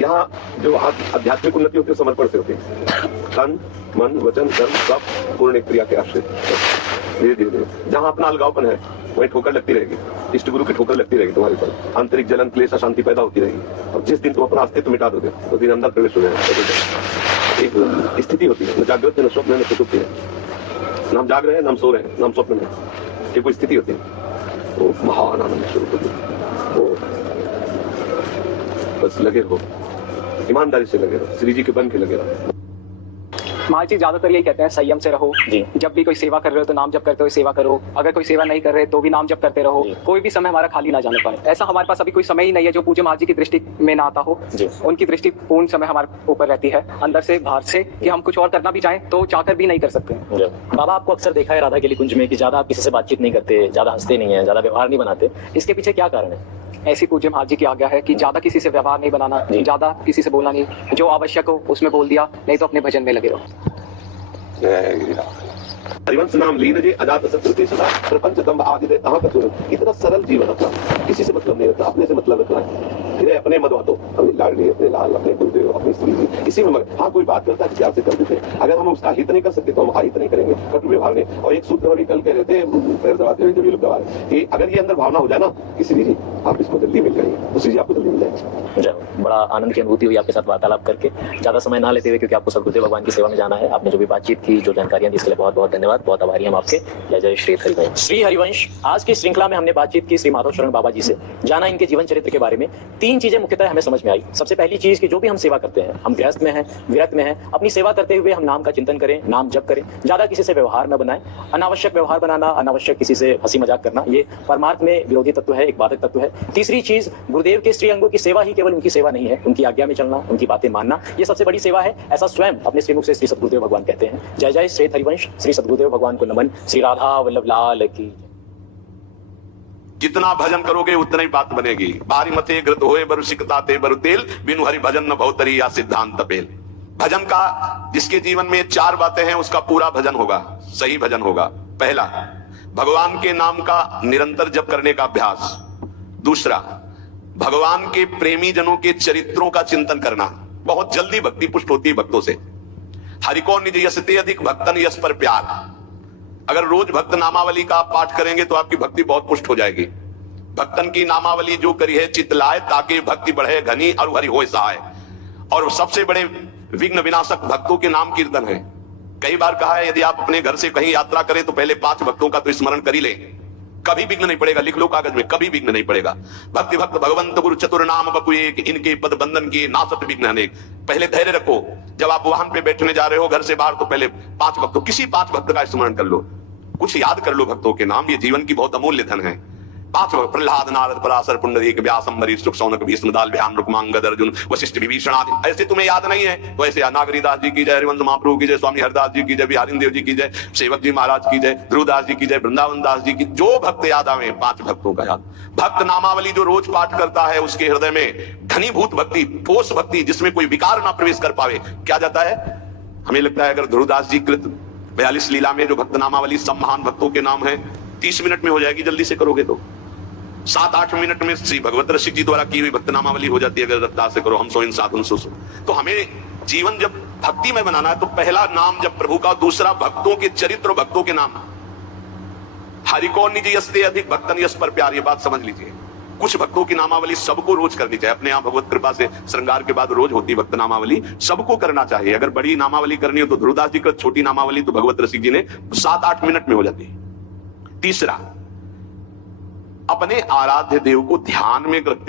यहाँ जो आध्यात्मिक उन्नति होती है समर्पण से होती है। तन मन वचन कर्म सब पूर्ण एक क्रिया के आश्रित। धीरे धीरे जहाँ अपना अलगावपन है वहीं ठोकर लगती रहेगी, इष्ट गुरु की ठोकर लगती रहेगी तुम्हारे ऊपर, आंतरिक जलन क्लेश अशांति पैदा होती रहेगी। और जिस दिन तुम अपना अस्तित्व मिटा दोगे तो दिन अंदर प्रवेश हो जाएगा। एक स्थिति होती है, न जागृत है न स्वप्न है न सुषुप्ति है, न हम जाग रहे हैं न हम सो रहे हैं न हम स्वप्न में। ये कोई स्थिति होती है, वो महान आनंद स्वरूप होती है। वो बस लगे रहो, ईमानदारी से लगे रहो, श्री जी के बन के लगे रहो। महाराज जी ज्यादातर यही कहते हैं संयम से रहो जी। जब भी कोई सेवा कर रहे हो तो नाम जप करते हुए सेवा करो, अगर कोई सेवा नहीं कर रहे तो भी नाम जप करते रहो, कोई भी समय हमारा खाली ना जाने पाए। ऐसा हमारे पास अभी कोई समय ही नहीं है जो पूज्य महाराज जी की दृष्टि में ना आता हो जी। उनकी दृष्टि पूर्ण समय हमारे ऊपर रहती है, अंदर से बाहर से, कि हम कुछ और करना भी चाहें तो चाहकर भी नहीं कर सकते। बाबा आपको अक्सर देखा है राधा केली कुंज में कि ज्यादा आप किसी से बातचीत नहीं करते, ज्यादा हंसते नहीं है, ज्यादा व्यवहार नहीं बनाते, इसके पीछे क्या कारण है? ऐसी पूज्य महाराज जी की आज्ञा है कि ज्यादा किसी से व्यवहार नहीं बनाना, ज्यादा किसी से बोलना नहीं, जो आवश्यक हो उसमें बोल दिया, नहीं तो अपने भजन में लगे रहो। हरिवंश नाम लीन अजात शत्रु सदा प्रपंच दंभ आदि दे कहां का सुन। इतना सरल जीवन अपना, किसी से मतलब नहीं रखना, अपने से मतलब रखना है। फिर अपने मदवातो, अपनी लाडली, अपने लाल, अपने गुरुदेव, अपनी स्त्री जी, इसी में हाँ कोई बात करता है प्यार से कर देते। अगर हम उसका हित नहीं कर सकते तो हम अहित नहीं करेंगे, कटु व्यवहार नहीं। और एक सूत्र भी कल कह रहे थे पैर दबाते हुए जब दबा कि अगर ये अंदर भावना हो जाए ना किसी भी आप इसको जल्दी मिल जाएंगे, उसी जी आपको जल्दी मिल जाएगी। बड़ा आनंद की अनुभूति हुई आपके साथ वार्तालाप करके। ज्यादा समय ना लेते हुए, क्योंकि आपको सद्गुरुदेव भगवान की सेवा में जाना है, आपने जो भी बातचीत की, जो जानकारियां दी, इसके लिए बहुत बहुत धन्यवाद। बहुत आभारी हम आपके। जय जय श्री हरिवंश। श्री हरिवंश आज की श्रृंखला में हमने बातचीत की श्री माधव शरण बाबा जी से, जाना इनके जीवन चरित्र के बारे में। 3 चीजें मुख्यतः हमें समझ में आई। सबसे पहली चीज कि जो भी हम सेवा करते हैं, हम गृहस्थ में हैं, विरत में हैं, अपनी सेवा करते हुए हम नाम का चिंतन करें, नाम जप करें, ज्यादा किसी से व्यवहार न बनाएं। अनावश्यक व्यवहार बनाना, अनावश्यक किसी से हंसी मजाक करना, ये परमार्थ में विरोधी तत्व है, एक बाधक तत्व है। तीसरी चीज, गुरुदेव के श्री अंगों की सेवा ही केवल उनकी सेवा नहीं है, उनकी आज्ञा में चलना, उनकी बातें मानना, ये सबसे बड़ी सेवा है। ऐसा स्वयं अपने श्रीमुख से श्री सद्गुरुदेव भगवान कहते हैं। जय जय श्री हरिवंश। श्री सद्गुरुदेव भगवान को नमन। श्री राधा वल्लभ लाल की। जितना भजन करोगे उतना ही बात बनेगी। बारी मते घृत होए बरु सिकता ते बरु तेल, बिनु हरि भजन न भवतरी या सिद्धांत पेल। भजन का जिसके जीवन में 4 बातें हैं उसका पूरा भजन होगा, सही भजन होगा। पहला, भगवान के नाम का निरंतर जप करने का अभ्यास। दूसरा, भगवान के प्रेमी जनों के चरित्रों का चिंतन करना। बहुत जल्दी भक्ति पुष्ट होती है भक्तों से। हरिको निज यशते अधिक भक्तन यश पर प्यार। अगर रोज भक्त नामावली का आप पाठ करेंगे तो आपकी भक्ति बहुत पुष्ट हो जाएगी। भक्तन की नामावली जो करी है चितलाए, ताकि भक्ति बढ़े घनी और हरि होए सहाय। और सबसे बड़े विघ्न विनाशक भक्तों के नाम कीर्तन है। कई बार कहा है यदि आप अपने घर से कहीं यात्रा करें तो पहले 5 भक्तों का तो स्मरण कर ही लें, कभी विघ्न नहीं पड़ेगा। लिख लो कागज में, कभी विघ्न नहीं पड़ेगा। भक्ति भक्त भगवंत गुरु चतुर नाम बपु एक, इनके पद बंधन की नासत विघ्न अनेक। पहले धैर्य रखो, जब आप वाहन पे बैठने जा रहे हो घर से बाहर तो पहले 5 भक्तों, किसी 5 भक्त का स्मरण कर लो, कुछ याद कर लो भक्तों के नाम। ये जीवन की बहुत अमूल्य धन है। 5 प्रहलाद नारद पराशर पुंडरीक व्यास अम्बरीश शुक शौनक भीष्म दाल व्यान रुक्मांगद अर्जुन वशिष्ठ विभीषण आदि। ऐसे तुम्हें याद नहीं है तो ऐसे नागरीदास जी की जय, हरिवंश महाप्रभु की जय, स्वामी हरदास जी की जय, बिहारी देव जी की जय, सेवक जी महाराज की जय, ध्रुवदास जी की जय, वृंदावन दास जी की। जो भक्त याद आवे 5 भक्तों का याद। भक्त नामावली जो रोज पाठ करता है उसके हृदय में घनीभूत भक्ति, ठोस भक्ति, जिसमें कोई विकार ना प्रवेश कर पावे, क्या जाता है। हमें लगता है अगर ध्रुवदास जी कृत 42 लीला में जो भक्त नामावली सब महान भक्तों के नाम है 30 मिनट में हो जाएगी, जल्दी से करोगे तो 7-8 मिनट में श्री भगवत रसिक जी द्वारा की हुई भक्त नामावली हो जाती है अगर रफ्तार से करो। हम सो इन साधुन सो। तो हमें जीवन जब भक्ति में बनाना है तो पहला नाम जब प्रभु का, दूसरा भक्तों के चरित्र, भक्तों के नाम। हरिको निज यस्ते अधिक भक्तन यश पर प्यार, ये बात समझ लीजिए। कुछ भक्तों की नामावली सबको रोज करनी चाहिए। अपने यहाँ भगवत कृपा से श्रृंगार के बाद रोज होती भक्त नामावली, सबको करना चाहिए। अगर बड़ी नामावली करनी हो तो ध्रुवदास जी का, छोटी नामावली तो भगवत रसिक जी ने 7-8 मिनट में हो जाती है। तीसरा, अपने आराध्य देव को ध्यान में रखते